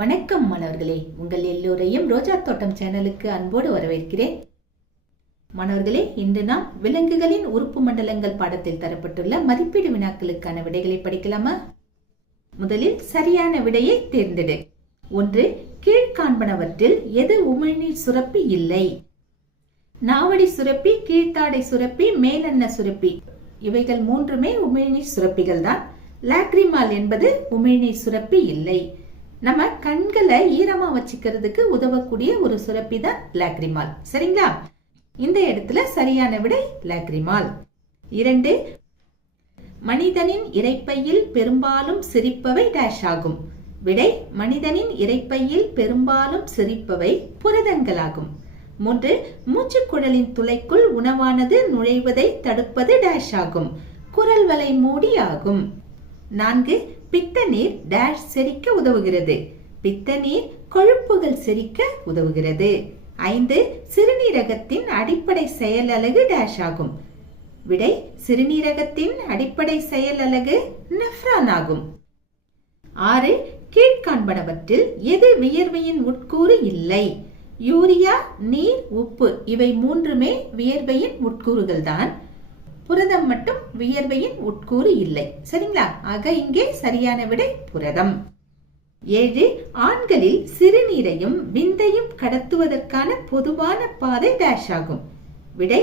வணக்கம் மாணவர்களே, உங்கள் எல்லோரையும் ரோஜா தோட்டம் சேனலுக்கு அன்போடு வரவேற்கிறேன். மாணவர்களே, இன்று நாம் விலங்குகளின் உறுப்பு மண்டலங்கள் பாடத்தில் தரப்பட்டுள்ள மதிப்பீடு வினாக்களுக்கான விடைகளை படிக்கலாமா? முதலில் சரியான விடையை தேர்ந்தெடு. 1. கீழ்காண்பனவற்றில் எது உமிழ்நீர் சுரப்பி இல்லை? நாவடி சுரப்பி, கீழ்த்தாடை சுரப்பி, மேலெண்ண சுரப்பி இவைகள் மூன்றுமே உமிழ்நீர் சுரப்பிகள் தான். லாக்ரிமால் என்பது உமிழ்நீர் சுரப்பி இல்லை. நம்ம கண்களை ஈரமா வச்சுக்கிறதுக்கு உதவக்கூடிய ஒரு சுரப்பி தான் லாக்ரிமால். சரிங்களா? இந்த இடத்துல சரியான விடை லாக்ரிமால். 2. மனிதனின் இரைப்பையில் பெரும்பாலும் சிரிப்பவை டேஷ் ஆகும். விடை மனிதனின் இரைப்பையில் பெரும்பாலும் சிரிப்பவை புரதங்களாகும். 3. மூச்சுக்குழலின் துளைக்குள் உணவானது நுழைவதை தடுப்பது டேஷ் ஆகும். குரல் வலை மூடி ஆகும். 4. பித்த நீர் டேஷ் செரிக்க உதவுகிறது. பித்த நீர் கொழுப்புகள் செரிக்க உதவுகிறது. 5. சிறுநீரகத்தின் அடிப்படை செயல் அலகு டேஷ் ஆகும். விடை சிறுநீரகத்தின் அடிப்படை செயல் அலகு நெஃப்ரான் ஆகும். 6. கீழ்காண்பனவற்றில் எது வியர்வையின் உட்கூறு இல்லை? யூரியா, நீர், உப்பு இவை மூன்றுமே வியர்வையின் உட்கூறுகள் தான். புரதம் மட்டும் வியர்வையின் உட்கூறு இல்லை. சரிங்களா? ஆக இங்கே சரியான விடை புரதம். 7. ஆண்களில் சிறுநீரையும் விந்தையும் கடத்துவதற்கான பொதுவான பாதை டேஷ் ஆகும். விடை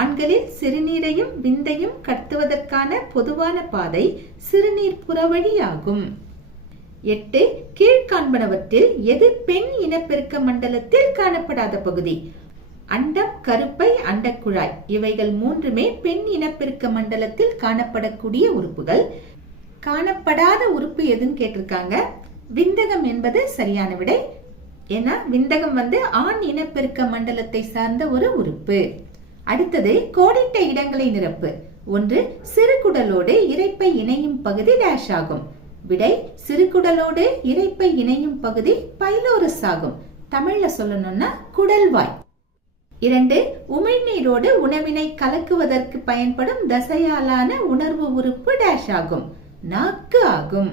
ஆண்களில் சிறுநீரையும் விந்தையும் கடத்துவதற்கான பொதுவான பாதை சிறுநீர் புறவழி ஆகும். 8. கீழ்காண்பனவற்றில் எது பெண் இனப்பெருக்க மண்டலத்தில் காணப்படாத பகுதி? அண்டம், கருப்பை, அண்டக்குழாய் இவைகள் மூன்றுமே பெண் இனப்பெருக்க மண்டலத்தில் காணப்படக்கூடிய உறுப்புகள். காணப்படாத உறுப்பு எதுன்னு கேட்டிருக்காங்க. விந்தகம் என்பது சரியான விடை. ஏன்னா விந்தகம் ஆண் இனப்பெருக்க மண்டலத்தை சார்ந்த ஒரு உறுப்பு. அடுத்தது கோடிட்ட இடங்களை நிரப்பு. 1. சிறுகுடலோடு இரைப்பை இணையும் பகுதி டேஷ் ஆகும். விடை சிறுகுடலோடு இரைப்பை இணையும் பகுதி பைலோரஸ் ஆகும். தமிழ்ல சொல்லணும்னா குடல்வாய். 2. உமிழ்நீரோடு உணவினை கலக்குவதற்கு பயன்படும் தசையாலான உணர்வு உறுப்பு டேஷ் ஆகும். நாக்கு ஆகும்.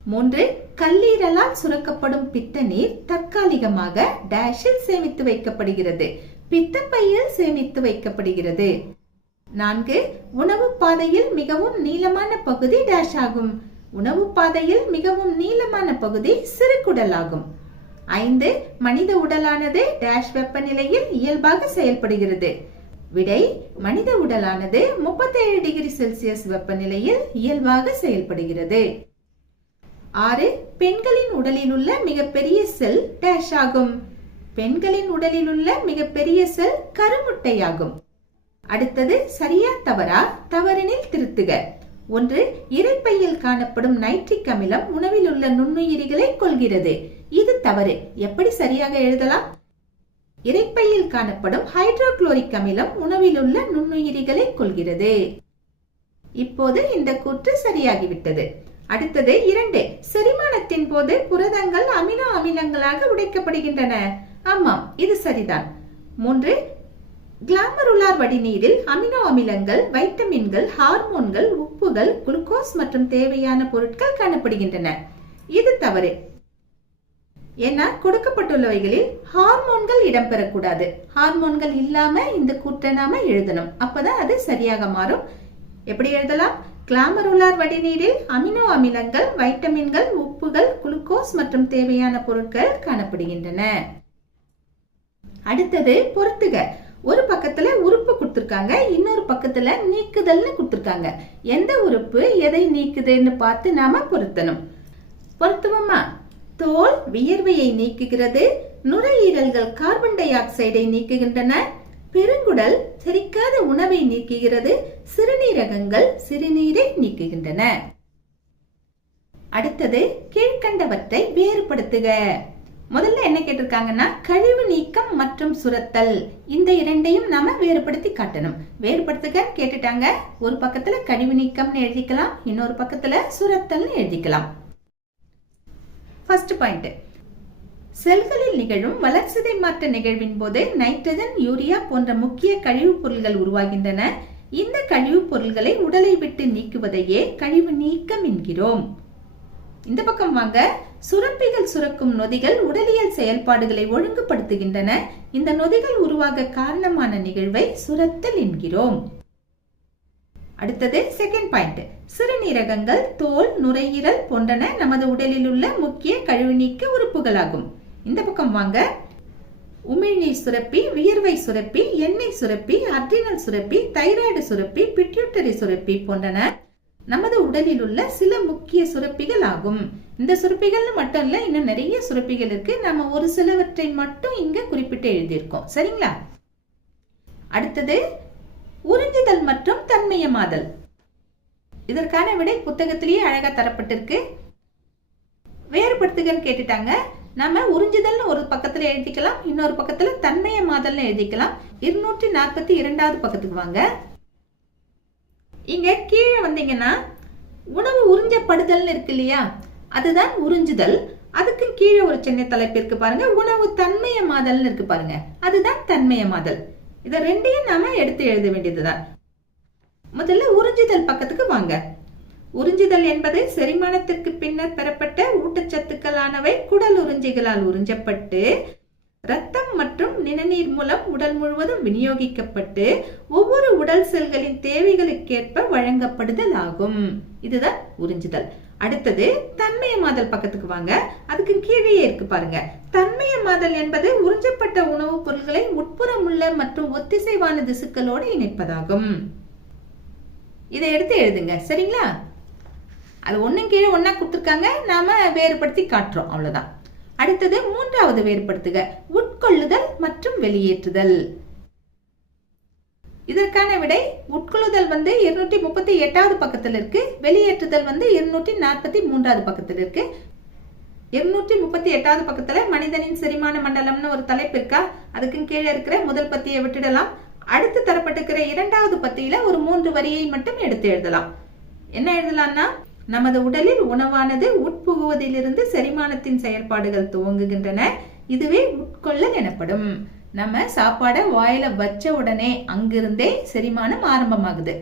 3. கல்லீரலால் சுரக்கப்படும் பித்த நீர் தற்காலிகமாக டேஷில் சேமித்து வைக்கப்படுகிறது. பித்தப்பையில் சேமித்து வைக்கப்படுகிறது. 4. உணவு பாதையில் மிகவும் நீளமான பகுதி டேஷ் ஆகும். உணவு பாதையில் மிகவும் நீளமான பகுதி சிறுகுடல் ஆகும். 5. மனித உடலானது டேஷ் வெப்பநிலையில் இயல்பாக செயல்படுகிறது. விடை மனித உடலானது 37 டிகிரி செல்சியஸ் வெப்பநிலையில் இயல்பாக செயல்படுகிறது. 6. பெண்களின் உடலில் உள்ள மிகப்பெரிய செல் டேஷ் ஆகும். பெண்களின் உடலில் உள்ள மிகப்பெரிய செல் கருமுட்டையாகும். அடுத்தது சரியா தவறா? தவறெனில் திருத்துக. 1. இரைப்பையில் காணப்படும் நைட்ரிக் அமிலம் உணவில் உள்ள நுண்ணுயிரிகளை கொல்கிறது. இது தவறு. எப்படி சரியாக எழுதலாம்? இரைப்பையில் காணப்படும் ஹைட்ரோகுளோரிக் அமிலம் உணவில் உள்ள நுண்ணுயிரிகளை கொல்கிறது. இப்போது இந்த கூற்று சரியாகிவிட்டது. அடுத்தது 2. செரிமானத்தின் போது புரதங்கள் அமினோ அமிலங்களாக உடைக்கப்படுகின்றன. ஆமாம், இது சரிதான். 3. கிளாமருலார் வடிநீரில் அமினோ அமிலங்கள், வைட்டமின்கள், ஹார்மோன்கள், உப்புகள், குளுக்கோஸ் மற்றும் தேவையான பொருட்கள் காணப்படுகின்றன. இது தவறு. ஏன்னா கொடுக்கப்பட்டுள்ளவைகளில் ஹார்மோன்கள் இடம்பெறக்கூடாது. ஹார்மோன்கள் இல்லாம இந்த கூற்றை நாம எழுதணும். அப்பதான் அது சரியாக மாறும். எப்படி எழுதலாம்? கிளாமருலார் வடிநீரில் அமினோ அமிலங்கள், வைட்டமின்கள், உப்புகள், குளுக்கோஸ் மற்றும் தேவையான பொருட்கள் காணப்படுகின்றன. அடுத்தது பொறுத்துக. ஒரு பக்கத்துல உறுப்பு கொடுத்திருக்காங்க, இன்னொரு பக்கத்துல நீக்குதல்னு கொடுத்திருக்காங்க. எந்த உறுப்பு எதை நீக்குதுன்னு பார்த்து நாம பொருத்தணும். பொருத்துவோமா? தோல் வியர்வையை நீக்குகிறது. நுரையீரல்கள் கார்பன் டை ஆக்சைடை நீக்குகின்றன. பெருங்குடல் செரிக்காத உணவை நீக்குகிறது. சிறுநீரகங்கள் சிறுநீரை நீக்குகின்றன. அடுத்தது கீழ்கண்டவற்றை வேறுபடுத்துக. முதல்ல என்ன கேட்டிருக்காங்கன்னா கழிவு நீக்கம் மற்றும் சுரத்தல். இந்த இரண்டையும் நாம வேறுபடுத்தி காட்டணும். வேறுபடுத்துக கேட்டுட்டாங்க. ஒரு பக்கத்துல கழிவு நீக்கம்னு எழுதிக்கலாம், இன்னொரு பக்கத்துல சுரத்தல்னு எழுதிக்கலாம். First point. செல்களில் நிகழும் வளர்சிதை மாற்ற நிகழ்வின் போது நைட்ரஜன், யூரியா போன்ற முக்கிய கழிவுப் பொருள்கள் உருவாகின்றன. இந்த கழிவுப் பொருள்களை உடலை விட்டு நீக்குவதையே கழிவு நீக்கம் என்கிறோம். இந்த பக்கம் வாங்க. சுரப்பிகள் சுரக்கும் நொதிகள் உடலியல் செயல்பாடுகளை ஒழுங்குபடுத்துகின்றன. இந்த நொதிகள் உருவாக காரணமான நிகழ்வை சுரத்தல் என்கிறோம். அடுத்தது செகண்ட் பாயிண்ட். சிறுநீரகங்கள், தோல், நுரையீரல் போன்றன நமது உடலில் உள்ள முக்கிய கழிவு நீக்க உறுப்புகளாகும். இந்த பக்கம் வாங்க. உமிழ்நீர் சுரப்பி, வியர்வை சுரப்பி, எண்ணெய் சுரப்பி, அட்ரினல் சுரப்பி, தைராய்டு சுரப்பி, பிட்யூட்டரி சுரப்பி போன்றன நமது உடலில் உள்ள சில முக்கிய சுரப்பிகள் ஆகும். இந்த சுரப்பிகள் மட்டும் இல்ல, இன்னும் நிறைய சுரப்பிகள் இருக்கு. நம்ம ஒரு சிலவற்றை மட்டும் இங்க குறிப்பிட்டு எழுதியிருக்கோம். சரிங்களா? அடுத்தது உறிஞ்சுதல் மற்றும் தன்மையமாதல். இதற்கான விடை புத்தகத்திலேயே அழகா தரப்பட்டிருக்கு. வேறுபடுத்துகன்னு கேட்டுட்டாங்க. நாம உறிஞ்சுதல் ஒரு பக்கத்துல எழுதிக்கலாம், இன்னொரு பக்கத்துல தன்மையமாதல் எழுதிக்கலாம். 242வது பக்கத்துக்கு வாங்க. இங்க கீழே வந்தீங்கன்னா உணவு உறிஞ்சப்படுதல் இருக்கு இல்லையா, அதுதான் உறிஞ்சுதல். அதுக்கு கீழே ஒரு சின்ன தலைப்பு இருக்கு பாருங்க, உணவு தன்மையமாதல் இருக்கு பாருங்க, அதுதான் தன்மையமாதல். இத ரெண்டையும் நாம எடுத்து எழுத வேண்டியதுதான். முதல்ல உறிஞ்சுதல் பக்கத்துக்கு வாங்க. உறிஞ்சுதல் என்பது செரிமானத்திற்கு பின்னர் பெறப்பட்ட ஊட்டச்சத்துக்களானவை குடல் உறிஞ்சிகளால் உறிஞ்சப்பட்டு இரத்தம் மற்றும் நிணநீர் மூலம் உடல் முழுவதும் விநியோகிக்கப்பட்டு ஒவ்வொரு உடல் செல்களின் தேவைகளுக்கேற்ப வழங்கப்படுதல் ஆகும். இதுதான் உறிஞ்சுதல். அடுத்தது தன்மையமாதல் பக்கத்துக்கு வாங்க. அதுக்கு கீழே இருக்கு பாருங்க. தன்மையமாதல் என்பது உறிஞ்சப்பட்ட உணவுப் பொருட்களை உட்புறம் உள்ள மற்றும் ஒத்திசைவான திசுக்களோடு இணைப்பதாகும். இதை எடுத்து எழுதுங்க. சரிங்களா? அது ஒன்னும் கீழே ஒன்னா கொடுத்திருக்காங்க, நாம வேறுபடுத்தி காட்டுறோம், அவ்வளவுதான். அடுத்தது மூன்றாவது வேறுபடுத்துக, உட்கொள்ளுதல் மற்றும் வெளியேற்றுதல். இதற்கான விடை உட்கொள்ளுதல் 238வது பக்கத்தில் இருக்கு, வெளியேற்றுதல் 243வது பக்கத்தில் இருக்கு. 238வது பக்கத்துல மனிதனின் செரிமான மண்டலம்னு ஒரு தலைப்பு இருக்கா, அதுக்கு கீழே இருக்கிற முதல் பத்தியை விட்டுடலாம். அடுத்து தரப்பட்டிருக்கிற 2வது பத்தியில ஒரு 3 வரியை மட்டும் எடுத்து எழுதலாம். என்ன எழுதலாம்னா, நமது உடலில் உணவானது உட்புகுவதிலிருந்து செரிமானத்தின் செயல்பாடுகள் துவங்குகின்றன. இதுவே உட்கொள்ளல் எனப்படும். நம்ம சாப்பாடை வாயில வச்ச உடனே அங்கிருந்தே செரிமானம் ஆரம்பமாகுது.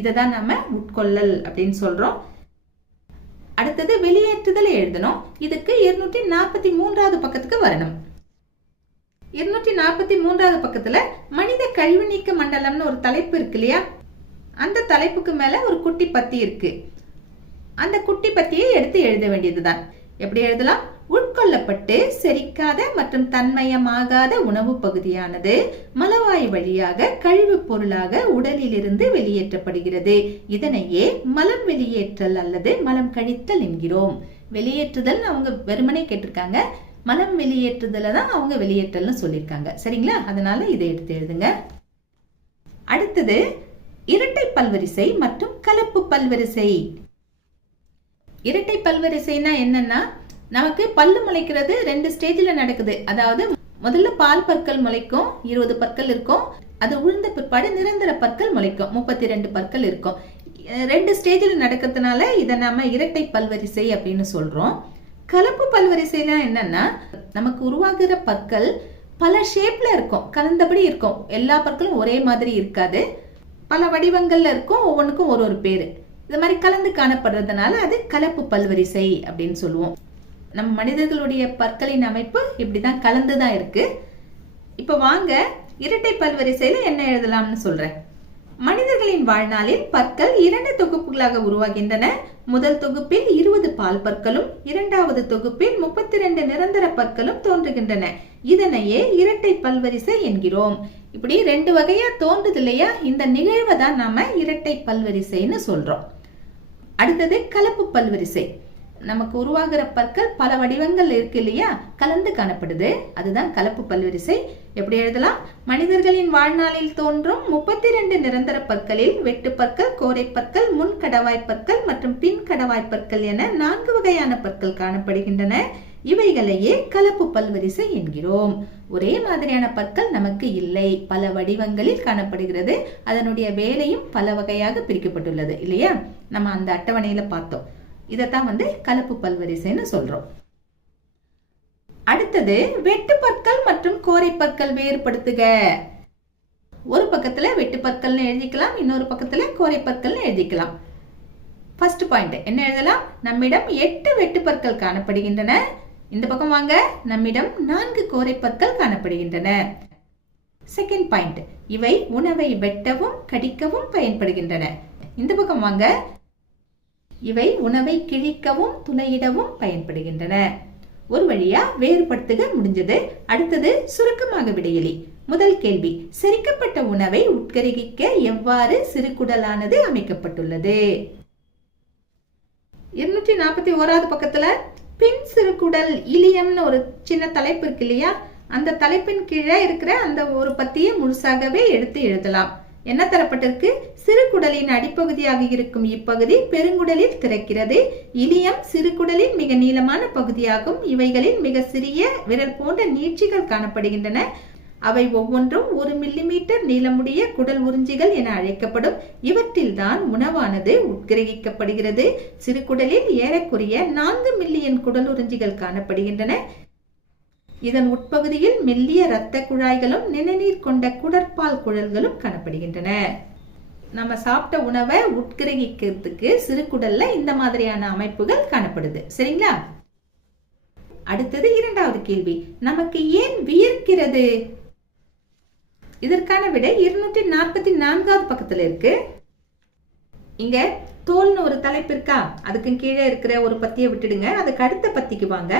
இததான் நம்ம உட்கொள்ளல் அப்படின்னு சொல்றோம். அடுத்தது வெளியேற்றுதல் எழுதணும். இதுக்கு 243வது பக்கத்துக்கு வரணும். 243வது பக்கத்துல மனித கழிவு நீக்க மண்டலம்னு ஒரு தலைப்பு இருக்கு இல்லையா, அந்த தலைப்புக்கு மேல ஒரு குட்டி பத்தி இருக்கு. அந்த குட்டி பத்தியை எடுத்து எழுத வேண்டியதுதான். எப்படி எழுதலாம்? உட்கொள்ளப்பட்டு செரிக்காத மற்றும் தன்மயமாகாத உணவு பகுதியானது மலவாய் வழியாக கழிவு பொருளாக உடலிலிருந்து வெளியேற்றப்படுகிறது. இதனையே மலம் வெளியேற்றல் அல்லது மலம் கழித்தல் என்கிறோம். வெளியேற்றுதல் அவங்க வெறுமனே கேட்டிருக்காங்க, மலம் வெளியேற்றுதல தான் அவங்க வெளியேற்றல்னு சொல்லியிருக்காங்க. சரிங்களா? அதனால இதை எடுத்து எழுதுங்க. அடுத்தது இரட்டை பல்வரிசை மற்றும் கலப்பு பல்வரிசை. இரட்டை பல்வரிசைனா என்னன்னா, நமக்கு பல்லு முளைக்கிறது 2 ஸ்டேஜ்ல நடக்குது. அதாவது முதல்ல பால் பற்கள் முளைக்கும், 20 பற்கள் இருக்கும். அது உளுந்த பிற்பாடு நிரந்தர பற்கள் முளைக்கும், 32 பற்கள் இருக்கும். 2 ஸ்டேஜ்ல நடக்கிறதுனால இதை நாம இரட்டை பல்வரிசை அப்படின்னு சொல்றோம். கலப்பு பல்வரிசைனா என்னன்னா, நமக்கு உருவாகிற பற்கள் பல ஷேப்ல இருக்கும், கலந்தபடி இருக்கும். எல்லா பற்களும் ஒரே மாதிரி இருக்காது, பல வடிவங்கள்ல இருக்கும், ஒவ்வொன்றுக்கும் ஒரு பேரு. இது மாதிரி கலந்து காணப்படுறதுனால அது கலப்பு பல்வரிசை அப்படின்னு சொல்லுவோம். நம்ம மனிதர்களுடைய பற்களின் அமைப்பு இப்படிதான் கலந்துதான் இருக்கு. இப்ப வாங்க இரட்டை பல்வரிசையில என்ன எழுதலாம்னு சொல்றேன். மனிதர்களின் வாழ்நாளில் பற்கள் 2 தொகுப்புகளாக உருவாகின்றன. முதல் தொகுப்பில் 20 பால் பற்களும், 2வது தொகுப்பில் 32 நிரந்தர பற்களும் தோன்றுகின்றன. இதனையே இரட்டை பல்வரிசை என்கிறோம். இப்படி 2 வகையா தோன்றுது இல்லையா, இந்த நிகழ்வை தான் நாம இரட்டை பல்வரிசைன்னு சொல்றோம். அடுத்தது கலப்பு பல்வரிசை. நமக்கு உருவாகிற பற்கள் பல வடிவங்கள் இருக்கு இல்லையா, கலந்து காணப்படுது, அதுதான் கலப்பு பல்வரிசை. எப்படி எழுதலாம்? மனிதர்களின் வாழ்நாளில் தோன்றும் 32 நிரந்தர பற்களில் வெட்டு பற்கள், கோரை பற்கள், முன் கடவாய் பற்கள் மற்றும் பின் கடவாய் பற்கள் என 4 வகையான பற்கள் காணப்படுகின்றன. இவைகளையே கலப்பு பல்வரிசை என்கிறோம். ஒரே மாதிரியான பற்கள் நமக்கு இல்லை, பல வடிவங்களில் காணப்படுகிறது. அதனுடைய வேலையும் பல வகையாக பிரிக்கப்பட்டுள்ளது இல்லையா, நம்ம அந்த அட்டவணையில பார்த்தோம். இதத்தான் கலப்பு பல்வரிசைன்னு சொல்றோம். அடுத்தது வெட்டு பற்கள் மற்றும் கோரை பற்கள் வேறுபடுத்துக. ஒரு பக்கத்துல வெட்டு பற்கள்னு எழுதிக்கலாம், இன்னொரு பக்கத்துல கோரை பற்கள்னு எழுதிக்கலாம். ஃபர்ஸ்ட் பாயிண்ட் என்ன எழுதலாம்? நம்மிடம் 8 வெட்டுப்பற்கள் காணப்படுகின்றன. இந்த பக்கம் வாங்க, நம்மிடம் 4 கோரைப்பற்கள் காணப்படுகின்றன. செகண்ட் பாயிண்ட், இவை உணவை வெட்டவும் கடிக்கவும் பயன்படுகின்றன. இந்த பக்கம் வாங்க, இவை உணவை கிழிக்கவும் துளையிடவும் பயன்படுகின்றன. ஒரு வழியா வேறுபடுத்துக முடிஞ்சது. அடுத்தது சுருக்கமாக விடையளி. முதல் கேள்வி, செரிக்கப்பட்ட உணவை உட்கரிக்க எவ்வாறு சிறுகுடலானது அமைக்கப்பட்டுள்ளது? 241வது பக்கத்துல பின் சிறுகுடல் இலியம்னு ஒரு சின்ன தலைப்பு இருக்கு இல்லையா? அந்த தலைப்பின் கீழே இருக்கிற அந்த ஒரு பத்தியை முழுசாகவே எடுத்து எழுதலாம். என்ன தரப்பட்டிருக்கு? சிறுகுடலின் அடிப்பகுதியாக இருக்கும் இப்பகுதி பெருங்குடலில் திறக்கிறது. இலியம் சிறுகுடலின் மிக நீளமான பகுதியாகும். இவைகளில் மிக சிறிய விரல் போன்ற நீட்சிகள் காணப்படுகின்றன. அவை ஒவ்வொன்றும் 1 மில்லிமீட்டர் நீளமுடைய குடல் உறிஞ்சிகள் என அழைக்கப்படும். இவற்றில் தான் உணவானது உட்கிரகிக்கப்படுகிறது. சிறுகுடலில் ஏறக்குறைய 4 மில்லியன் குடல் உறிஞ்சிகள் காணப்படுகின்றன. இதன் உட்பகுதியில் மெல்லிய இரத்த குழாய்களும் நிணநீர் கொண்ட குடற்பால் குழல்களும் காணப்படுகின்றன. நம்ம சாப்பிட்ட உணவை உட்கிரகிக்கிறதுக்கு சிறுகுடல்ல இந்த மாதிரியான அமைப்புகள் காணப்படுது. சரிங்களா? அடுத்தது 2வது கேள்வி, நமக்கு ஏன் வியர்க்கிறது? இதற்கான விடை 244வது பக்கத்துல இருக்கு. இங்க தோல்னு ஒரு தலைப்பு இருக்கா? அதுக்கு கீழே இருக்கிற ஒரு பத்தியை விட்டுடுங்க. அதுக்கு அடுத்த பத்திக்கு வாங்க.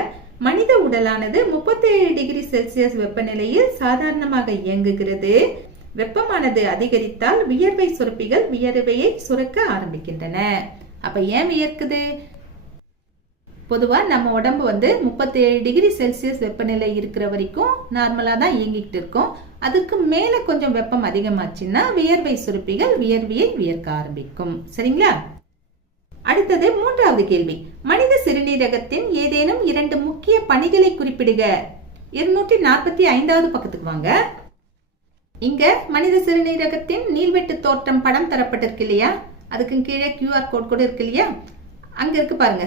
மனித உடலானது 37 டிகிரி செல்சியஸ் வெப்பநிலையில் சாதாரணமாக இயங்குகிறது. வெப்பமானது அதிகரித்தால் வியர்வை சுரப்பிகள் வியர்வையை சுரக்க ஆரம்பிக்கின்றன. அப்ப ஏன் வியர்க்குது? பொதுவா நம்ம உடம்பு 37 டிகிரி செல்சியஸ் வெப்பநிலை இருக்கிற வரைக்கும் நார்மலா தான் இயங்கிட்டு இருக்கும். அதுக்கு மேல கொஞ்சம் வெப்பம் அதிகமாச்சுன்னா வியர்வை சுரப்பிகள் வியர்வையை வியர்க்க ஆரம்பிக்கும். சரிங்களா? அடுத்தது 3வது கேள்வி, மனித சிறுநீரகத்தின் ஏதேனும் 2 முக்கிய பணிகளை குறிப்பிடுக. 245வது பக்கத்துக்கு வாங்க. இங்க மனித சிறுநீரகத்தின் நீள்வெட்டு தோற்றம் படம் தரப்பட்டிருக்கு இல்லையா? அதுக்கு கீழே QR கோட் கூட இருக்கு இல்லையா? அங்க இருக்கு பாருங்க,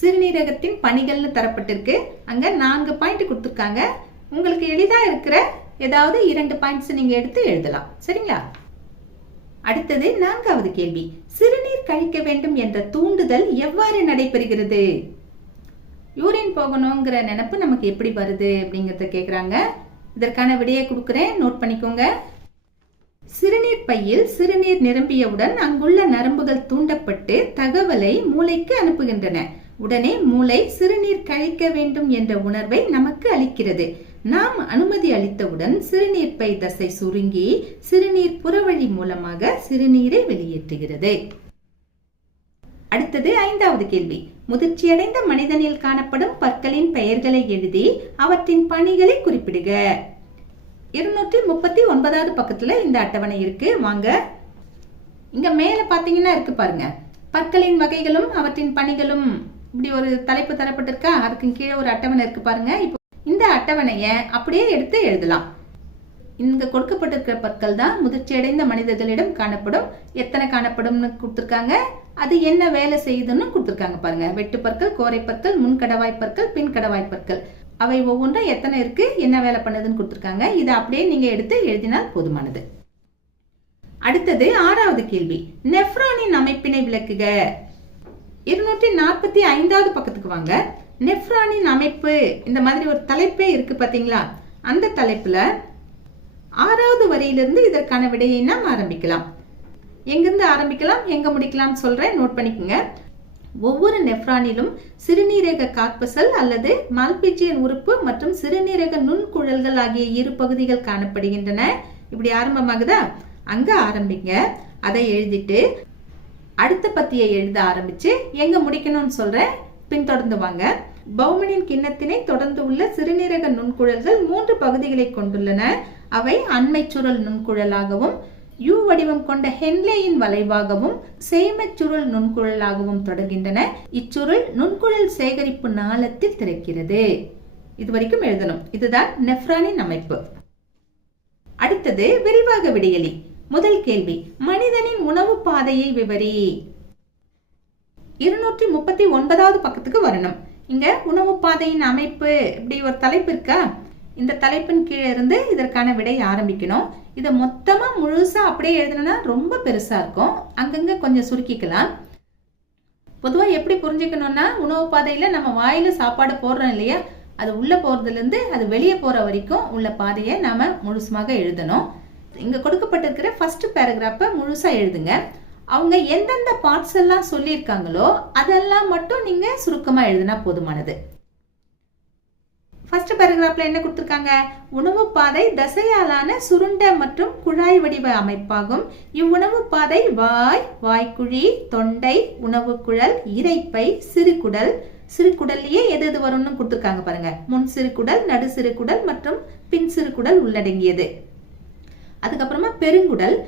சிறுநீரகத்தின் பணிகள்னு தரப்பட்டிருக்கு. அங்க 4 பாயிண்ட் கொடுத்திருக்காங்க. உங்களுக்கு எளிதா இருக்கிற ஏதாவது 2 பாயிண்ட்ஸ் நீங்க எடுத்து எழுதலாம். சரிங்களா? அடுத்தது 4வது கேள்வி, சிறுநீர் கழிக்க வேண்டும் என்ற தூண்டுதல் எவ்வாறு நடைபெறுகிறது? யூரின் போகணுங்கிற நினைப்பு நமக்கு எப்படி வருது அப்படிங்கறத கேக்குறாங்க. இதற்கான விடையை கொடுக்கிறேன், நோட் பண்ணிக்கோங்க. சிறுநீர் பையில் சிறுநீர் நிரம்பியவுடன் அங்குள்ள நரம்புகள் தூண்டப்பட்டு தகவலை மூளைக்கு அனுப்புகின்றன. உடனே மூளை சிறுநீர் கழிக்க வேண்டும் என்ற உணர்வை நமக்கு அளிக்கிறது. நாம் அனுமதி அளித்தவுடன் சிறுநீர் பை தசை சுருங்கி சிறுநீர் புறவழி மூலமாக சிறுநீரை வெளியேற்றுகிறது. அடுத்தது 5வது கேள்வி, முதிர்ச்சியடைந்த மனிதனில் காணப்படும் பற்களின் பெயர்களை எழுதி அவற்றின் பணிகளை குறிப்பிடுக. 239வது பக்கத்துல இந்த அட்டவணை இருக்கு. வாங்க, இங்க மேல பாத்தீங்கன்னா இருக்கு பாருங்க, பற்களின் வகைகளும் அவற்றின் பணிகளும் இப்படி ஒரு தலைப்பு தரப்பட்டிருக்கா? அதுக்கு கீழே ஒரு அட்டவணை இருக்கு பாருங்க. இப்போ இந்த அட்டவணைய அப்படியே எடுத்து எழுதலாம். இங்க கொடுக்கப்பட்டிருக்கிற பற்கள் தான் முதிர்ச்சியடைந்த மனிதர்களிடம் காணப்படும். எத்தனை காணப்படும்னு கொடுத்திருக்காங்க, அது என்ன வேலை செய்யுதுன்னு கொடுத்திருக்காங்க பாருங்க. வெட்டு பற்கள், கோரை பற்கள், முன்கடவாய் பற்கள், பின் கடவாய் பற்கள், அவை ஒவ்வொன்றும் எத்தனை இருக்கு, என்ன வேலை பண்ணுதுன்னு கொடுத்திருக்காங்க. இதை அப்படியே நீங்க எடுத்து எழுதினால் போதுமானது. அடுத்தது 6வது கேள்வி, நெஃப்ரானின் அமைப்பினை விளக்குக. 245வது பக்கத்துக்கு வாங்க. நெஃப்ரானின் அமைப்பு இந்த மாதிரி ஒரு தலைப்பே இருக்கு பாத்தீங்களா? அந்த தலைப்புல 6வது வரியிலிருந்து இதற்கான விடையை நாம் ஆரம்பிக்கலாம். எங்கிருந்து ஆரம்பிக்கலாம், எங்க முடிக்கலாம் சொல்றேன், நோட் பண்ணிக்கோங்க. ஒவ்வொரு நெஃப்ரானிலும் சிறுநீரக கார்பசல் அல்லது மால்பிஜியன் உறுப்பு மற்றும் சிறுநீரக நுண்குழல்கள் ஆகிய 2 பகுதிகள் காணப்படுகின்றன. இப்படி ஆரம்பமாகுதா? அங்க ஆரம்பிங்க. அதை எழுதிட்டு அடுத்த பத்தியை எழுத ஆரம்பிச்சு எங்க முடிக்கணும்னு சொல்றேன், பின்தொடர்ந்து வாங்க. பௌமனின் கிண்ணத்தினை தொடர்ந்து உள்ள சிறுநீரக நுண்குழல்கள் 3 பகுதிகளை கொண்டுள்ளன. அவை அண்மை சுருள் நுண்குழலாகவும் யூ வடிவம் கொண்ட ஹென்லேயின் வளைவாகவும் சேமச் சுருள் நுண்குழலாகவும் தொடர்கின்றன. இச்சுருள் நுண்குழல் சேகரிப்பு நாளத்தில் திறக்கிறது. இது வரைக்கும் எழுதணும். இதுதான் நெஃப்ரானின் அமைப்பு. அடுத்தது விரிவாக விடையளி. முதல் கேள்வி, மனிதனின் உணவு பாதையை விவரி. 239வது பக்கத்துக்கு வரணும். இங்க உணவு பாதையின் அமைப்பு இப்படி ஒரு தலைப்பு இருக்கா? இந்த தலைப்பின் கீழே இருந்து இதற்கான விடை ஆரம்பிக்கணும். இதை மொத்தமா முழுசா அப்படியே எழுதணும்னா ரொம்ப பெருசா இருக்கும். அங்கங்க கொஞ்சம் சுருக்கிக்கலாம். பொதுவா எப்படி புரிஞ்சுக்கணும்னா, உணவு பாதையில நம்ம வாயில சாப்பாடு போடுறோம் இல்லையா, அது உள்ள போறதுல இருந்து அது வெளியே போற வரைக்கும் உள்ள பாதையை நாம முழுசுமாக எழுதணும். இங்க கொடுக்கப்பட்டிருக்கிற ஃபர்ஸ்ட் பேராகிராஃபை முழுசா எழுதுங்க. அவங்க எந்தெந்த பார்ட்ஸ் எல்லாம் சொல்லியிருக்காங்களோ அதெல்லாம் மட்டும் நீங்க சுருக்கமா எழுதினா போதுமானது. ஃபர்ஸ்ட் பேராகிராஃப்ல என்ன கொடுத்திருக்காங்க? உணவு பாதை தசையாலான சுருண்ட மற்றும் குழாய் வடிவ அமைப்பாகும். இவ்வுணவு பாதை வாய், வாய்க்குழி, தொண்டை, உணவு குழல், இரைப்பை, சிறுகுடல், சிறுகுடல்லையே எது எது வரும்னு கொடுத்திருக்காங்க பாருங்க. முன் சிறுகுடல், நடு சிறுகுடல் மற்றும் பின் சிறுகுடல் உள்ளடங்கியது. அதுக்கப்புறமா பெருங்குடல்.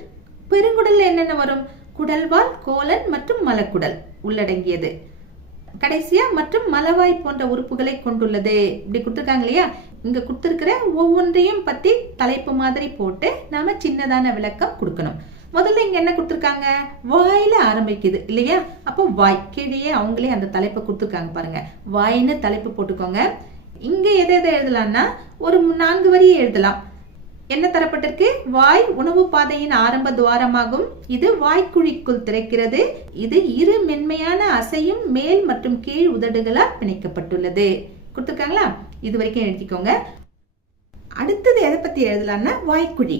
பெருங்குடல்ல என்னென்ன வரும்? குடல்வால், கோலன் மற்றும் மலக்குடல் உள்ளடங்கியது. கடைசியா மற்றும் மலவாய் போன்ற உறுப்புகளை கொண்டுள்ளது. இப்படி கொடுத்திருக்காங்க இல்லையா? இங்க கொடுத்திருக்கிற ஒவ்வொன்றையும் பத்தி தலைப்பு மாதிரி போட்டு நாம சின்னதான விளக்கம் கொடுக்கணும். முதல்ல இங்க என்ன கொடுத்திருக்காங்க? வாயில ஆரம்பிக்குது இல்லையா? அப்போ வாய் கீழே அவங்களே அந்த தலைப்பை கொடுத்திருக்காங்க பாருங்க. வாயின்னு தலைப்பு போட்டுக்கோங்க. இங்க எதை எதை எழுதலாம்னா ஒரு 4 வரியை எழுதலாம். என்ன தரப்பட்டிருக்கு? வாய் உணவு பாதையின் ஆரம்ப துவாரமாகும். இது வாய்க்குழிக்குள் திறக்கிறது. இது இரு மென்மையான அசையும் மேல் மற்றும் கீழ் உதடுகளால் பிணைக்கப்பட்டுள்ளது. கொடுத்திருக்காங்களா? இது வரைக்கும் எழுதிக்கோங்க. அடுத்தது எதை பத்தி எழுதலாம்னா வாய்க்குழி.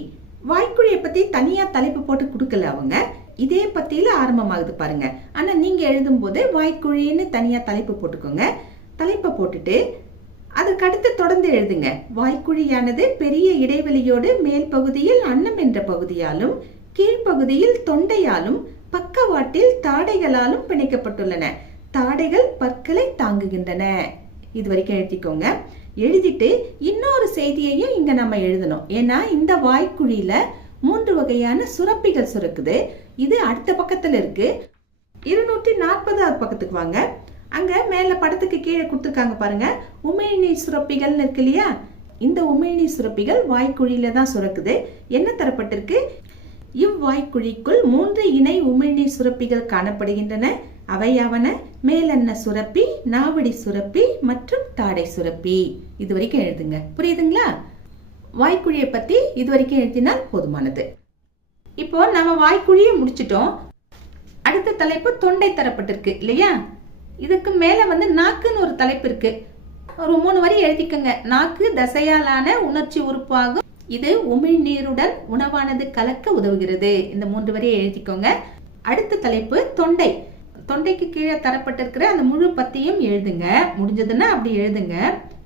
வாய்க்குழியை பத்தி தனியா தலைப்பு போட்டு கொடுக்கல அவங்க. இதே பத்தியில ஆரம்பமாகுது பாருங்க. ஆனா நீங்க எழுதும் போது வாய்க்குழின்னு தனியா தலைப்பு போட்டுக்கோங்க. தலைப்பை போட்டுட்டு அதற்கு அடுத்து தொடர்ந்து எழுதுங்க. வாய்க்குழியானது பெரிய இடைவெளியோடு மேல் பகுதியில் அன்னம் என்ற பகுதியாலும் கீழ்ப்பகுதியில் தொண்டையாலும் பக்கவாட்டில் தாடைகளாலும் பிணைக்கப்பட்டுள்ளன. தாடைகள் பற்களை தாங்குகின்றன. இது வரைக்கும் எழுதிக்கோங்க. எழுதிட்டு இன்னொரு செய்தியையும் இங்க நம்ம எழுதணும். ஏன்னா இந்த வாய்க்குழியில 3 வகையான சுரப்பிகள் சுரக்குது. இது அடுத்த பக்கத்துல இருக்கு. 240வது பக்கத்துக்கு வாங்க. அங்க மேல படத்துக்கு கீழே கொடுத்திருக்காங்க பாருங்க. உமிழ்நீர் சுரப்பிகள் இருக்கு இல்லையா? இந்த உமிழ்நீர் சுரப்பிகள் வாய்க்குழியில தான் சுரக்குது. என்ன தரப்பட்டிருக்கு? இவ்வாய்க்குழிக்குள் 3 இணை உமிழ்நீர் சுரப்பிகள் காணப்படுகின்றன. அவையாவன மேலென்ன சுரப்பி, நாவடி சுரப்பி மற்றும் தாடை சுரப்பி. இது வரைக்கும் எழுதுங்க. புரியுதுங்களா? வாய்க்குழியை பத்தி இது வரைக்கும் எழுதினால் போதுமானது. இப்போ நம்ம வாய்க்குழியை முடிச்சிட்டோம். அடுத்த தலைப்பு தொண்டை தரப்பட்டிருக்கு இல்லையா? இதுக்கு மேல நாக்குன்னு ஒரு தலைப்பு இருக்கு. ஒரு 3 வரி எழுதிக்கங்க. நாக்கு தசையாலான உணர்ச்சி உறுப்பாகும். இது உமிழ்நீருடன் உணவானது கலக்க உதவுகிறது. இந்த 3 வரியை எழுதிக்கோங்க. அடுத்த தலைப்பு தொண்டை. தொண்டைக்கு கீழே தரப்பட்டிருக்கிற அந்த முழு பத்தியும் எழுதுங்க. முடிஞ்சதுன்னா அப்படி எழுதுங்க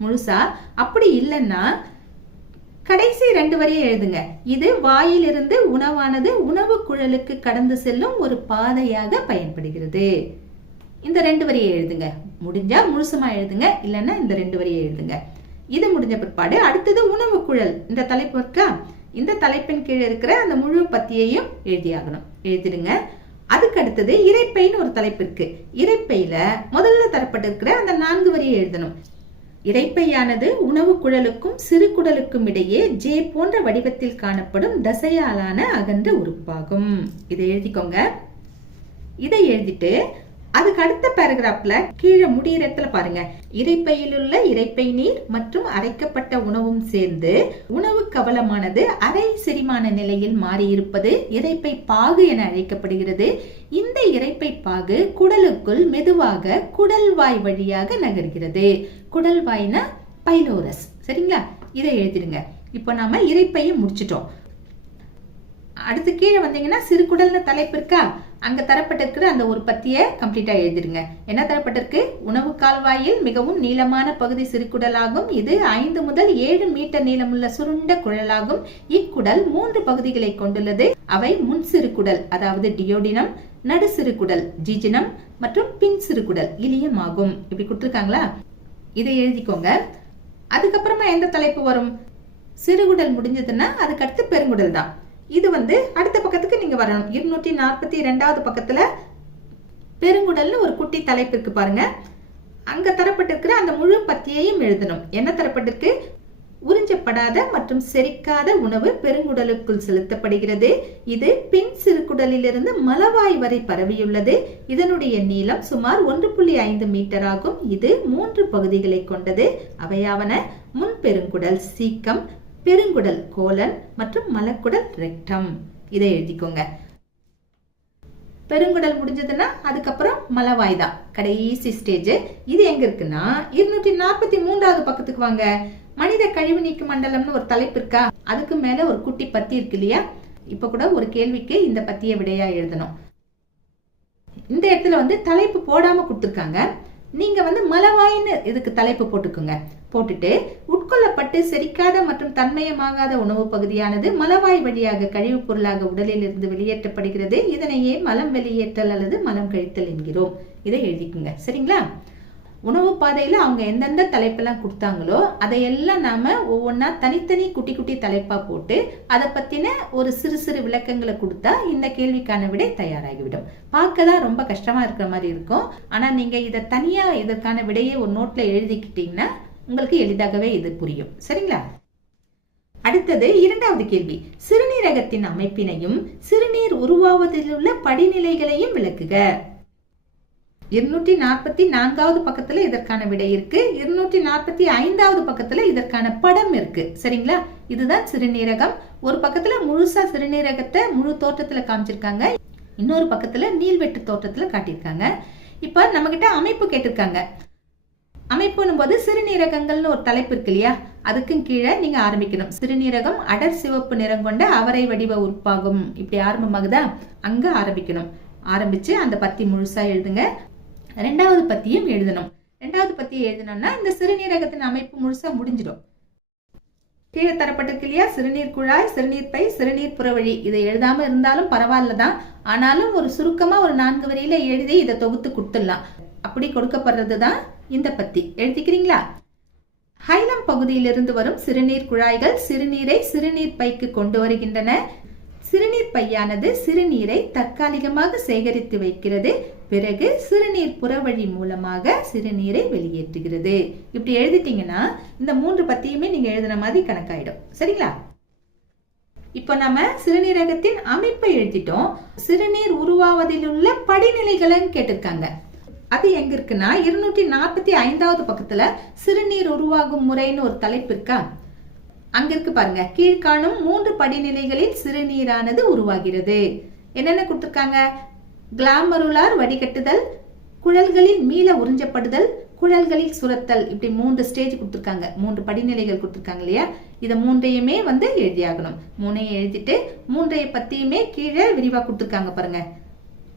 முழுசா. அப்படி இல்லைன்னா கடைசி 2 வரியை எழுதுங்க. இது வாயிலிருந்து உணவானது உணவு குழலுக்கு கடந்து செல்லும் ஒரு பாதையாக பயன்படுகிறது. இந்த 2 வரியை எழுதுங்க. முடிஞ்சா முழுசுமா எழுதுங்க, இல்லைன்னா இந்த 2 வரியை எழுதுங்க. இது முடிஞ்ச பிற்பாடு அடுத்தது உணவு குழல். இந்த தலைப்பு இருக்கா? இந்த தலைப்பின் கீழே இருக்கிற அந்த முழு பத்தியையும் எழுதியாகணும். எழுதிடுங்க. அதுக்கு அடுத்தது இரைப்பைன்னு ஒரு தலைப்பு இருக்கு. இரைப்பையில முதல்ல தரப்பட்டிருக்கிற அந்த 4 வரியை எழுதணும். இரைப்பையானது உணவு குழலுக்கும் சிறு குடலுக்கும் இடையே ஜே போன்ற வடிவத்தில் காணப்படும் தசையாலான அகன்ற உறுப்பாகும். இதை எழுதிக்கோங்க. இதை எழுதிட்டு அதுக்கு அடுத்த பேராகிராஃப்ல கீழே முடியிறத்துல பாருங்க. இரைப்பையில் உள்ள இரைப்பை நீர் மற்றும் அரைக்கப்பட்ட உணவும் சேர்ந்து உணவு கவலமானது அரை செரிமான நிலையில் மாறியிருப்பது இரைப்பை பாகு என அழைக்கப்படுகிறது. இந்த இரைப்பை பாகு குடலுக்குள் மெதுவாக குடல்வாய் வழியாக நகர்கிறது. குடல்வாய்னா பைலோரஸ். சரிங்களா? இதை எழுதிடுங்க. இப்போ நாம இரைப்பையை முடிச்சிட்டோம். அடுத்து கீழே வந்தீங்கன்னா சிறுகுடல்னு தலைப்பு இருக்கா? அங்க தரப்பட்டிருக்கிற அந்த ஒரு பத்தியை கம்ப்ளீட்டா எழுதிருங்க. என்ன தரப்பட்டிருக்கு? உணவு கால்வாயில் மிகவும் நீளமான பகுதி சிறுகுடலாகும். இது 5 முதல் 7 மீட்டர் நீளமுள்ள சுருண்ட குழலாகும். இக்குடல் 3 பகுதிகளை கொண்டுள்ளது. அவை முன் சிறுகுடல் அதாவது டியோடினம், நடு சிறுகுடல் ஜீஜினம் மற்றும் பின் சிறுகுடல் இலியம் ஆகும். இப்படி கொடுத்திருக்காங்களா? இதை எழுதிக்கோங்க. அதுக்கப்புறமா எந்த தலைப்பு வரும்? சிறுகுடல் முடிஞ்சதுன்னா அதுக்கு அடுத்து பெருங்குடல் தான். இது அடுத்த பக்கத்துக்கு நீங்க வரணும். 242வது பக்கத்துல பெருங்குடல்னு ஒரு குட்டி தலைப்பு இருக்கு பாருங்க. அங்க தரப்பட்டிருக்கிற அந்த முழு பத்தியையும் எழுதணும். என்ன தரப்பட்டிருக்கு? உறிஞ்சப்படாத மற்றும் செரிக்காத உணவு பெருங்குடலுக்குள் செலுத்தப்படுகிறது. இது பின் சிறுகுடலிலிருந்து மலவாய் வரை பரவியுள்ளது. இதனுடைய நீளம் சுமார் 1.5 மீட்டர் ஆகும். இது 3 பகுதிகளை கொண்டது. அவையாவன முன் பெருங்குடல் சீக்கம், பெருங்குடல் கோலன் மற்றும் மலக்குடல் ரெக்டம். இதை எழுதிக்கோங்க. பெருங்குடல் முடிஞ்சதுன்னா அதுக்கப்புறம் மலவாய் தான் கடைசி ஸ்டேஜ். இது எங்க இருக்குன்னா 243வது பக்கத்துக்கு வாங்க. மனித கழிவு நீக்கு மண்டலம்னு ஒரு தலைப்பு இருக்கா, அதுக்கு மேல ஒரு குட்டி பத்தி இருக்கு இல்லையா. இப்ப கூட ஒரு கேள்விக்கு இந்த பத்திய விடையா எழுதணும். இந்த இடத்துல தலைப்பு போடாம கொடுத்துருக்காங்க. நீங்க மலவாயின்னு இதுக்கு தலைப்பு போட்டுக்குங்க. போட்டுட்டு உட்கொள்ளப்பட்டு செரிக்காத மற்றும் தன்மயமாகாத உணவு பகுதியானது மலவாய் வழியாக கழிவுப் பொருளாக உடலில் இருந்து வெளியேற்றப்படுகிறது. இதனையே மலம் வெளியேற்றல் அல்லது மலம் கழித்தல் என்கிறோம். இதை எழுதிக்குங்க, சரிங்களா. உணவு பாதையில அவங்க எந்தெந்த தலைப்பெல்லாம் கொடுத்தாங்களோ அதையெல்லாம் நாம ஒவ்வொன்னா தனித்தனி குட்டி குட்டி தலைப்பா போட்டு அதை பத்தின ஒரு சிறு சிறு விளக்கங்களை கொடுத்தா இந்த கேள்விக்கான விடை தயாராகிவிடும். பார்க்கதான் ரொம்ப கஷ்டமா இருக்கிற மாதிரி இருக்கும். ஆனா நீங்க இதை தனியா இதற்கான விடையை ஒரு நோட்ல எழுதிக்கிட்டீங்கன்னா உங்களுக்கு எளிதாகவே இது புரியும், சரிங்களா. அடுத்தது 2வது கேள்வி. சிறுநீரகத்தின் அமைப்பினையும் சிறுநீர் உருவாவதில் உள்ள படிநிலைகளையும் விளக்குக. 244வது பக்கத்துல இதற்கான விடை இருக்கு. 245வது பக்கத்துல இதற்கான படம் இருக்கு, சரிங்களா. இதுதான் சிறுநீரகம். ஒரு பக்கத்துல முழுசா சிறுநீரகத்தை முழு தோற்றத்துல காமிச்சிருக்காங்க, இன்னொரு பக்கத்துல நீள்வெட்டு தோற்றத்துல காட்டியிருக்காங்க. இப்ப நம்ம கிட்ட அமைப்பு கேட்டிருக்காங்க. அமைப்புன்னும் போது சிறுநீரகங்கள்னு ஒரு தலைப்பு இருக்கு இல்லையா, அதுக்கும் கீழே நீங்க ஆரம்பிக்கணும். சிறுநீரகம் அடர் சிவப்பு நிறம் கொண்ட அவரை வடிவ உறுப்பாகும், இப்படி ஆரம்பமாகுதா, அங்க ஆரம்பிக்கணும். ஆரம்பிச்சு அந்த பத்தி முழுசா எழுதுங்க. 2வது பத்தியும் எழுதணும். 2வது பத்தியை எழுதணும்னா இந்த சிறுநீரகத்தின் அமைப்பு முழுசா முடிஞ்சிடும். கீழே தரப்பட்டிருக்கு இல்லையா, சிறுநீர் குழாய், சிறுநீர் பை, சிறுநீர் புறவழி. இதை எழுதாம இருந்தாலும் பரவாயில்லதான். ஆனாலும் ஒரு சுருக்கமா ஒரு 4 வரியில எழுதி இதை தொகுத்து கொடுத்துடலாம். அப்படி கொடுக்கப்படுறதுதான் இந்த பத்தி. எழுதிக்கிறீங்களா? ஹைலம் பகுதியிலிருந்து வரும் சிறுநீர் குழாய்கள் சிறுநீரை சிறுநீர் பைக்கு கொண்டு வருகின்றன. சிறுநீர் பையானது சிறுநீரை தற்காலிகமாக சேகரித்து வைக்கிறது. பிறகு சிறுநீர் புறவழி மூலமாக சிறுநீரை வெளியேற்றுகிறது. இப்படி எழுதிட்டீங்கன்னா இந்த 3 பத்தியுமே நீங்க எழுதுன மாதிரி கணக்காயிடும், சரிங்களா. இப்ப நம்ம சிறுநீரகத்தின் அமைப்பை எழுதிட்டோம். சிறுநீர் உருவாவதில் உள்ள படிநிலைகள்னு கேட்டிருக்காங்க. அது எங்க இருக்குன்னா 245வது பக்கத்துல சிறுநீர் உருவாகும் முறைன்னு ஒரு தலைப்பு இருக்கா, அங்க இருக்கு பாருங்க. கீழ்காணும் 3 படிநிலைகளில் சிறுநீரானது உருவாகிறது. என்னென்ன கொடுத்திருக்காங்க? கிளாமருலார் வடிகட்டுதல், குழல்களில் மீள உறிஞ்சப்படுதல், குழல்களில் சுரத்தல். இப்படி 3 ஸ்டேஜ் கொடுத்திருக்காங்க, 3 படிநிலைகள் கொடுத்திருக்காங்க இல்லையா. இதை 3ஐயுமே எழுதியாகணும். 3ஐயும் எழுதிட்டு 3ஐ பத்தியுமே கீழே விரிவா கொடுத்திருக்காங்க பாருங்க.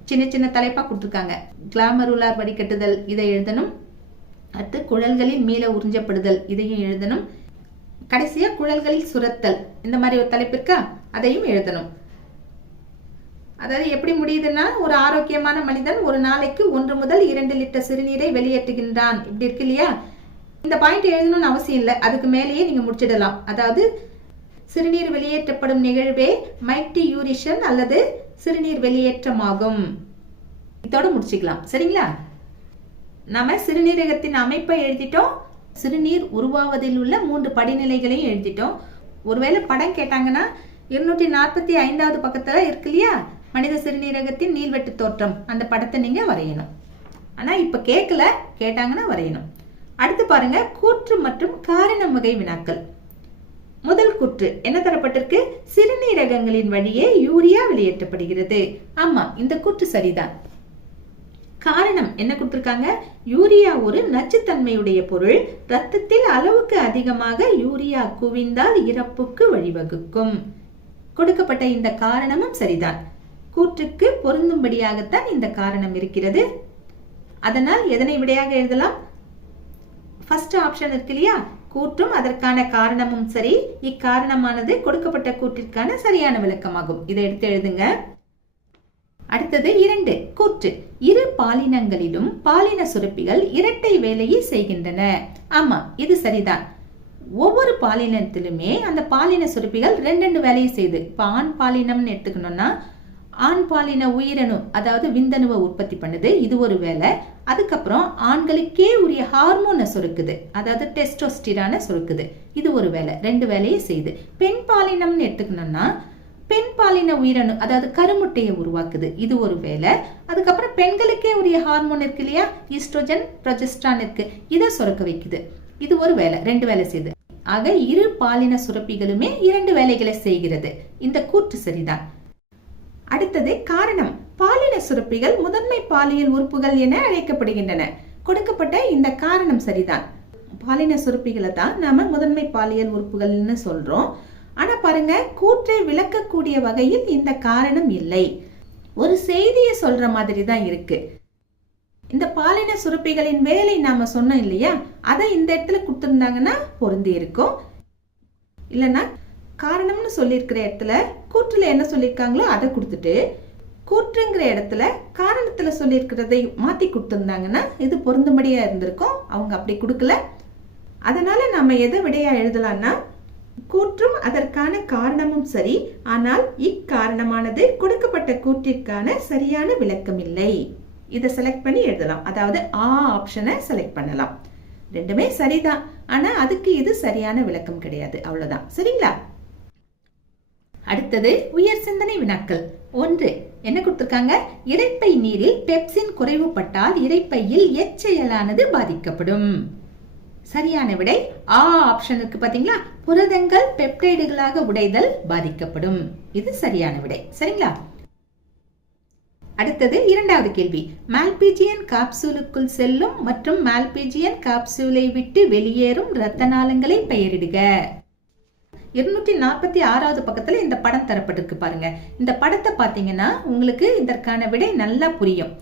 சின்ன சின்ன தலைப்பா கொடுத்திருக்காங்க. கிளாமருலார் வடிகட்டுதல் இதை எழுதணும். அடுத்து குழல்களில் மீள உறிஞ்சப்படுதல் இதையும் எழுதணும். கடைசியா குழல்களில் சுரத்தல் இந்த மாதிரி ஒரு தலைப்பு இருக்கா, அதையும் எழுதணும். அதாவது எப்படி முடியுதுன்னா, ஒரு ஆரோக்கியமான மனிதன் ஒரு நாளைக்கு 1 முதல் 2 லிட்டர் சிறுநீரை வெளியேற்றுகின்றான், இப்படி இருக்கு இல்லையா. இந்த பாயிண்ட் எழுதணும்னு அவசியம் இல்லை, அதுக்கு மேலேயே நீங்க முடிச்சிடலாம். அதாவது சிறுநீர் வெளியேற்றப்படும் நிகழ்வே மைக்டியூரிஷன் அல்லது சிறுநீர் வெளியேற்றமாகும். இதோட முடிச்சுக்கலாம், சரிங்களா. நாம சிறுநீரகத்தின் அமைப்பை எழுதிட்டோம். சிறுநீர் உருவாவதில் உள்ள 3 படிநிலைகளையும் எழுதிட்டோம். ஒருவேளை படம் கேட்டாங்கன்னா 245வது பக்கத்துல இருக்கு இல்லையா, மனித சிறுநீரகத்தின் நீள்வெட்டு தோற்றம், அந்த படத்தை நீங்க வரையணும். ஆனா இப்ப கேட்கல, கேட்டாங்கன்னா வரையணும். அடுத்து பாருங்க, கூற்று மற்றும் காரணம் வகை வினாக்கள். முதல் கூற்று என்ன தரப்பட்டிருக்கு? சிறுநீரகங்களின் வழியே யூரியா வெளியேற்றப்படுகிறது. ஆமா, இந்த கூற்று சரிதான். காரணம் என்ன கொடுத்திருக்காங்க? யூரியா ஒரு நச்சுத்தன்மையுடைய பொருள். ரத்தத்தில் அளவுக்கு அதிகமாக யூரியா குவிந்தால் இறப்புக்கு வழிவகுக்கும். கொடுக்கப்பட்ட இந்த காரணமும் சரிதான். கூற்றுக்கு பொருந்தும்படியாகத்தான் இந்த காரணம் இருக்கிறது. அதனால் எதனை விடையாக எழுதலாம்? ஃபர்ஸ்ட் ஆப்ஷன் இருக்கு இல்லையா, கூற்றும் அதற்கான காரணமும் சரி. இக்காரணமானது கொடுக்கப்பட்ட கூற்றிற்கான சரியான விளக்கமாகும். இதை எடுத்து எழுதுங்க. அடுத்தது 2 கூற்று. இரு பாலினங்களிலும் பாலின சுரப்பிகள் இரட்டை வேலையை செய்கின்றன. ஆமா, இது சரிதான். ஒவ்வொரு பாலினத்திலுமே அந்த பாலின சுரப்பிகள் 2 வேலையை செய்யுது. இப்ப ஆண் பாலினம்னு எடுத்துக்கணும்னா ஆண் பாலின உயிரணு அதாவது விந்தணுவை உற்பத்தி பண்ணுது, இது ஒரு வேலை. அதுக்கப்புறம் ஆண்களுக்கே உரிய ஹார்மோனை சுரக்குது, அதாவது டெஸ்டோஸ்டிரான சுரக்குது, இது ஒரு வேலை. 2 வேலையை செய்யுது. பெண் பாலினம்னு எடுத்துக்கணும்னா பெண் பாலின உயிரணு அதாவது கருமுட்டையை உருவாக்குது, இது ஒரு வேலை. அதுக்கப்புறம் பெண்களுக்கே உரிய ஹார்மோன் இருக்கு இல்லையா, ஈஸ்ட்ரோஜன் ப்ரொஜெஸ்ட்ரான் இருக்கு, இதை சுரக்க வைக்குது, இது ஒரு வேலை. 2 வேலை செய்யுது. ஆக இரு பாலின சுரப்பிகளுமே 2 வேலைகளை செய்கிறது. இந்த கூற்று சரிதான். அடுத்தது காரணம். பாலின சுரப்பிகள் முதன்மை பாலியல் உறுப்புகள் என அழைக்கப்படுகின்றன. கொடுக்கப்பட்ட இந்த காரணம் சரிதான். பாலின சுரப்பிகளை தான் நாம முதன்மை பாலியல் உறுப்புகள்னு சொல்றோம். ஆனா பாருங்க, கூற்றை விளக்கக்கூடிய வகையில் இந்த காரணம் இல்லை. ஒரு செய்தியை சொல்ற மாதிரி தான் இருக்கு. இந்த பாலின சுரப்பிகளின் வேலை நாம சொன்னோம் இல்லையா, அதை இந்த இடத்துல கொடுத்திருந்தாங்கன்னா பொருந்தி இருக்கும். இல்லைன்னா காரணம்னு சொல்லியிருக்கிற இடத்துல கூற்றுல என்ன சொல்லியிருக்காங்களோ அதை கொடுத்துட்டு கூற்றுங்கிற இடத்துல காரணத்துல சொல்லியிருக்கிறதை மாத்தி கொடுத்திருந்தாங்கன்னா இது பொருந்தும்படியா இருந்திருக்கும். அவங்க அப்படி கொடுக்கல. அதனால நாம எதை விடையா எழுதலாம்னா, கூற்றும் அதற்கான காரணமும் சரி, ஆனால் இக்காரணமானது கொடுக்கப்பட்ட கூற்றிற்கான சரியான விளக்கம் இல்லை. இதை செலக்ட் பண்ணி எழுதலாம். அதாவது ஆப்ஷனை செலக்ட் பண்ணலாம். ரெண்டுமே சரிதான், ஆனா அதுக்கு இது சரியான விளக்கம் கிடையாது. அவ்வளவுதான். சரிங்களா? அடுத்தது உயர் சிந்தனை வினாக்கள். 1. என்ன கொடுத்திருக்காங்க? இரைப்பை நீரில் பெப்சின் குறைவுபட்டால் இரைப்பையில் எச்செயலானது பாதிக்கப்படும். சரியான விடை ஆப்ஷன் இருக்கு பாத்தீங்களா? புரதங்கள் பெப்டைடுகளாக உடைதல் பாதிக்கப்படும். இது சரியான விடை. சரிங்களா? அடுத்தது 2வது கேள்வி. மால்பிஜியன் காப்சூலுக்குள் செல்லும் மற்றும் மால்பிஜியன் காப்சூலை விட்டு வெளியேறும் இரத்த நாளங்களை பெயரிடுக. 246வது பக்கத்துல இந்த படம் தரப்பட்டிருக்கு பாருங்க. இந்த படத்தை பாத்தீங்கன்னா உங்களுக்கு இதற்கான விடை நல்லா புரியும்.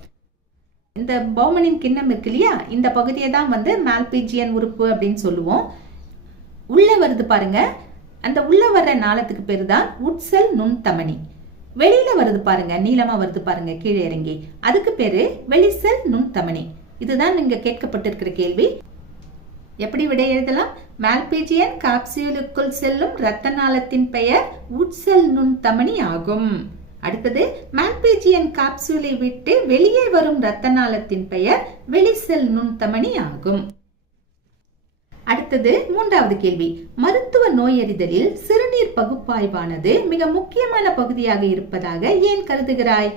இந்த பௌமனின் கிண்ணம் இருக்கு இல்லையா, இந்த பகுதியை தான் மால்பிஜியன் உறுப்பு அப்படின்னு சொல்லுவோம். உள்ள வருது பாருங்க, அந்த உள்ள வர்ற நாளத்துக்கு பேரு தான் உட்செல் நுண்தமனி. வெளியில வருது பாருங்க, நீளமா வருது பாருங்க கீழே இறங்கி, அதுக்கு பேரு வெளிசெல் நுண்தமனி. இதுதான் இங்க கேட்கப்பட்டிருக்கிற கேள்வி. எப்படி விடை எழுதலாம்? மால்பிஜியன் காப்சியூலுக்குள் செல்லும் இரத்த நாளத்தின் பெயர் உட்செல் நுண்தமனி ஆகும். அடுத்தது மால்பிஜியன் காப்சூலை விட்டு வெளியே வரும் இரத்த நாளத்தின் பெயர் வெளிசெல் நுண்தமனி ஆகும். அடுத்தது 3வது கேள்வி. மருத்துவ நோயறிதலில் சிறுநீர் பகுப்பாய்வானது மிக முக்கியமான பகுதியாக இருப்பதாக ஏன் கருதுகிறாய்?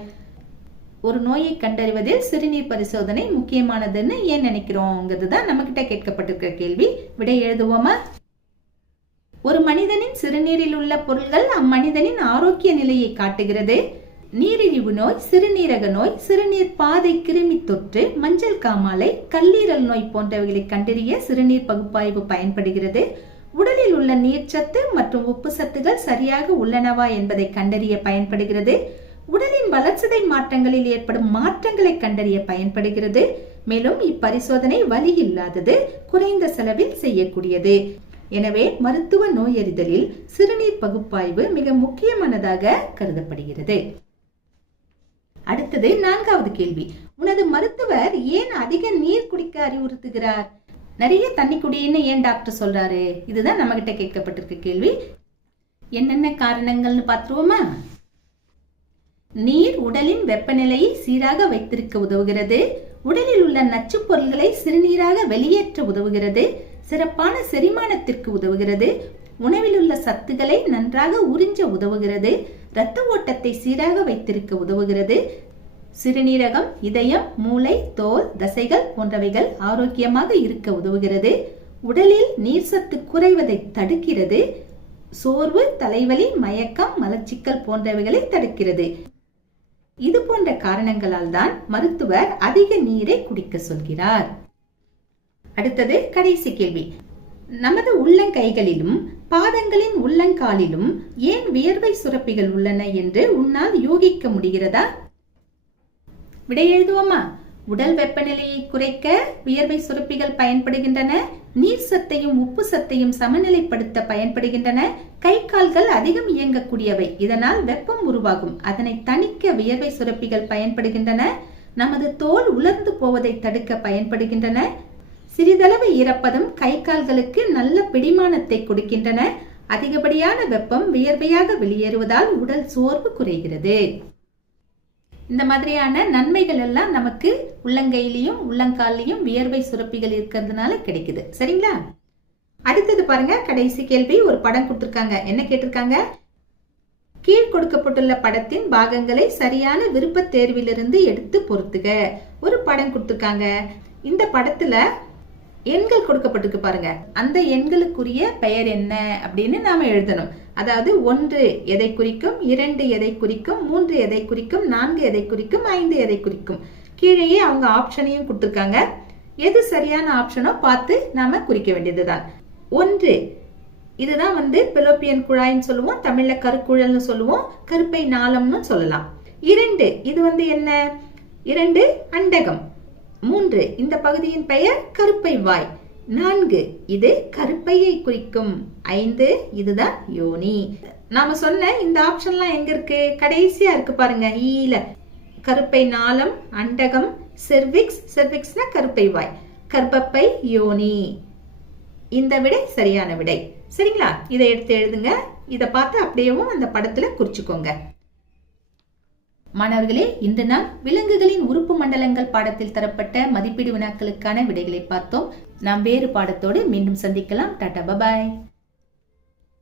ஒரு நோயை கண்டறிவதில் சிறுநீர் பரிசோதனை முக்கியமானதுன்னு ஏன் நினைக்கிறோங்கிறது தான் நம்ம கிட்ட கேட்கப்பட்டிருக்கிற கேள்வி. விடை எழுதுவோமா? ஒரு மனிதனின் சிறுநீரில் உள்ள பொருள்கள் அம்மனிதனின் ஆரோக்கிய நிலையை காட்டுகிறது. நீரிழிவு நோய், சிறுநீரக நோய், சிறுநீர் பாதை கிருமி தொற்று, மஞ்சள் காமாலை, கல்லீரல் நோய் போன்றவைகளை கண்டறிய சிறுநீர் பகுப்பாய்வு பயன்படுகிறது. உடலில் உள்ள நீர்ச்சத்து மற்றும் உப்பு சத்துகள் சரியாக உள்ளனவா என்பதை கண்டறிய பயன்படுகிறது. உடலின் வளர்சிதை மாற்றங்களில் ஏற்படும் மாற்றங்களை கண்டறிய பயன்படுகிறது. மேலும் இப்பரிசோதனை வலி இல்லாதது, குறைந்த செலவில் செய்யக்கூடியது. எனவே மருத்துவ நோயறிதலில் சிறுநீர் பகுப்பாய்வு மிக முக்கியமானதாக கருதப்படுகிறது. அடுத்தது 4வது கேள்வி. உனது மருத்துவர் ஏன் அதிக நீர் குடிக்க அறிவுறுத்துகிறார்? நிறைய தண்ணி குடின்னு ஏன் டாக்டர் சொல்றாரு? இதுதான் நம்ம கிட்ட கேட்கப்பட்டிருக்க கேள்வி. என்னென்ன காரணங்கள்னு பார்த்துருவோமா? நீர் உடலின் வெப்பநிலையை சீராக வைத்திருக்க உதவுகிறது. உடலில் உள்ள நச்சு பொருள்களை சிறுநீராக வெளியேற்ற உதவுகிறது. சிறப்பான செரிமானத்திற்கு உதவுகிறது. உணவில் உள்ள சத்துக்களை நன்றாக உறிஞ்ச உதவுகிறது. இரத்த ஓட்டத்தை சீராக வைத்திருக்க உதவுகிறது. சிறுநீரகம், இதயம், மூளை, தோல், தசைகள் போன்றவைகள் ஆரோக்கியமாக இருக்க உதவுகிறது. உடலில் நீர் சத்து குறைவதை தடுக்கிறது. சோர்வு, தலைவலி, மயக்கம், மலச்சிக்கல் போன்றவைகளை தடுக்கிறது. இது போன்ற காரணங்களால் தான் மருத்துவர் அதிக நீரை குடிக்க சொல்கிறார். அடுத்தது கடைசி கேள்வி. நமது உள்ளங்கைகளிலும் பாதங்களின் உள்ளங்காலிலும் ஏன் வியர்வை சுரப்பிகள் உள்ளன என்று உன்னால் யூகிக்க முடிகிறதா? விடை எழுதுவோமா? உடல் வெப்பநிலையை குறைக்க வியர்வை சுரப்பிகள் பயன்படுகின்றன. நீர் சத்தையும் உப்பு சத்தையும் சமநிலைப்படுத்த பயன்படுகின்றன. கை கால்கள் அதிகம் இயங்கக்கூடியவை, இதனால் வெப்பம் உருவாகும். அதனை தணிக்க வியர்வை சுரப்பிகள் பயன்படுகின்றன. நமது தோல் உலர்ந்து போவதை தடுக்க பயன்படுகின்றன. சிறிதளவு ஈரப்பதம் கை கால்களுக்கு நல்ல பிடிமானத்தை கொடுக்கின்றன. அதிகப்படியான வெப்பம் வியர்வையாக வெளியேறுவதால் உடல் சோர்வு குறைகிறது. இந்த மாதிரியான நன்மைகள் எல்லாம் நமக்கு உள்ளங்கையிலையும் உள்ளங்காலையும் வியர்வை சுரப்பிகள் இருக்கிறதுனால கிடைக்குது. சரிங்களா? அடுத்தது பாருங்க, கடைசி கேள்வி. ஒரு படம் கொடுத்திருக்காங்க. என்ன கேட்டிருக்காங்க? கீழ் கொடுக்கப்பட்டுள்ள படத்தின் பாகங்களை சரியான விருப்ப தேர்விலிருந்து எடுத்து பொறுத்துக. ஒரு படம் கொடுத்திருக்காங்க. இந்த படத்துல எண்கள் கொடுக்கப்பட்டிருக்கு பாருங்க. அந்த எண்களுக்குரிய பெயர் என்ன அப்படின்னு நாம எழுதணும். அதாவது 1 எதை குறிக்கும், 2 எதை குறிக்கும், 3 எதை குறிக்கும், 4 எதை குறிக்கும், 5 எதை குறிக்கும். கீழேயே அவங்க ஆப்ஷனையும் கொடுத்துருக்காங்க. எது சரியான ஆப்ஷனோ பார்த்து நாம குறிக்க வேண்டியதுதான். 1 இதுதான் பெலோப்பியன் குழாய்ன்னு சொல்லுவோம், தமிழ்ல கருக்குழல்னு சொல்லுவோம், கருப்பை நாளம்னு சொல்லலாம். 2 இது என்ன? 2 அண்டகம். 3 இந்த பகுதியின் பெயர் கருப்பை வாய். 4 இது கருப்பையை குறிக்கும். 5 இதுதான் யோனி. நாம சொன்ன இந்த ஆப்ஷன்லாம் எங்க இருக்கு? கடைசியா இருக்கு பாருங்க, ஈல. கருப்பை நாளம், அண்டகம், செர்விக்ஸ், செர்விக்ஸ்னா கருப்பை வாய், கர்ப்பப்பை, யோனி. இந்த விடை சரியான விடை. சரிங்களா? இதை எடுத்து எழுதுங்க. இதை பார்த்து அப்படியேவும் அந்த படத்துல குறிச்சுக்கோங்க. மாணவர்களே, இன்று நாம் விலங்குகளின் உறுப்பு மண்டலங்கள் பாடத்தில் தரப்பட்ட மதிப்பீடு வினாக்களுக்கான விடைகளை பார்த்தோம். நாம் வேறு பாடத்தோடு மீண்டும் சந்திக்கலாம். டாடா, பபாய்.